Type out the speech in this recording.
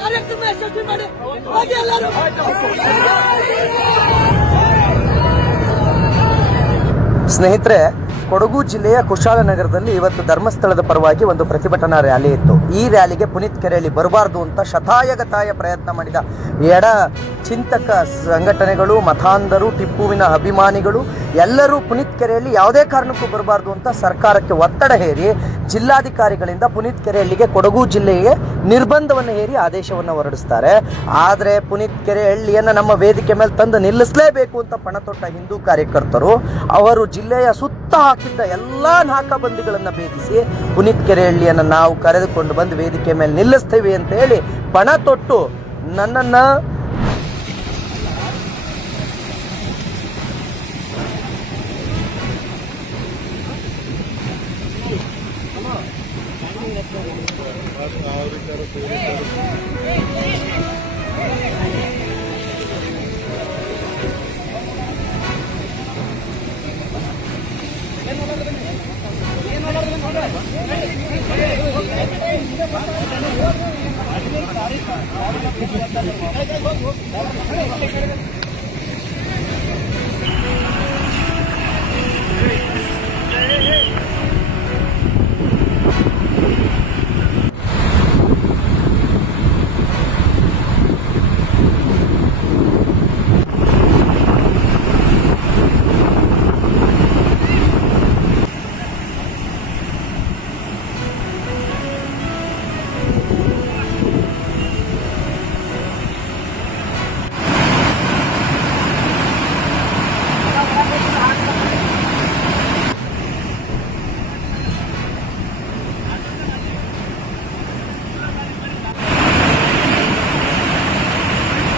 ಕಾರ್ಯಕ್ರಮ ಯಶಸ್ವಿ ಮಾಡಿ ಹೋಗಿ ಎಲ್ಲರೂ. ಸ್ನೇಹಿತರೆ, ಕೊಡಗು ಜಿಲ್ಲೆಯ ಕುಶಾಲನಗರದಲ್ಲಿ ಇವತ್ತು ಧರ್ಮಸ್ಥಳದ ಪರವಾಗಿ ಒಂದು ಪ್ರತಿಭಟನಾ ರ್ಯಾಲಿ ಇತ್ತು. ಈ ರ್ಯಾಲಿಗೆ ಪುನೀತ್ ಕೆರೆಹಳ್ಳಿ ಬರಬಾರ್ದು ಅಂತ ಶತಾಯಗತಾಯ ಪ್ರಯತ್ನ ಮಾಡಿದ ಎಡ ಚಿಂತಕ ಸಂಘಟನೆಗಳು, ಮತಾಂಧರು, ಟಿಪ್ಪುವಿನ ಅಭಿಮಾನಿಗಳು ಎಲ್ಲರೂ ಪುನೀತ್ ಕೆರೆಹಳ್ಳಿ ಯಾವುದೇ ಕಾರಣಕ್ಕೂ ಬರಬಾರ್ದು ಅಂತ ಸರ್ಕಾರಕ್ಕೆ ಒತ್ತಡ ಹೇರಿ ಜಿಲ್ಲಾಧಿಕಾರಿಗಳಿಂದ ಪುನೀತ್ ಕೆರೆಹಳ್ಳಿಗೆ ಕೊಡಗು ಜಿಲ್ಲೆಗೆ ನಿರ್ಬಂಧವನ್ನು ಹೇರಿ ಆದೇಶವನ್ನು ಹೊರಡಿಸ್ತಾರೆ. ಆದರೆ ಪುನೀತ್ ಕೆರೆಹಳ್ಳಿಯನ್ನು ನಮ್ಮ ವೇದಿಕೆ ಮೇಲೆ ತಂದು ನಿಲ್ಲಿಸಲೇಬೇಕು ಅಂತ ಪಣತೊಟ್ಟ ಹಿಂದೂ ಕಾರ್ಯಕರ್ತರು ಅವರು ಜಿಲ್ಲೆಯ ಸುತ್ತ ಹಾಕಿದ್ದ ಎಲ್ಲ ನಾಕಾಬಂದಿಗಳನ್ನು ಭೇದಿಸಿ ಪುನೀತ್ ಕೆರೆಹಳ್ಳಿಯನ್ನು ನಾವು ಕರೆದುಕೊಂಡು ಬಂದು ವೇದಿಕೆ ಮೇಲೆ ನಿಲ್ಲಿಸ್ತೀವಿ ಅಂತ ಹೇಳಿ ಪಣ ತೊಟ್ಟು ನನ್ನನ್ನು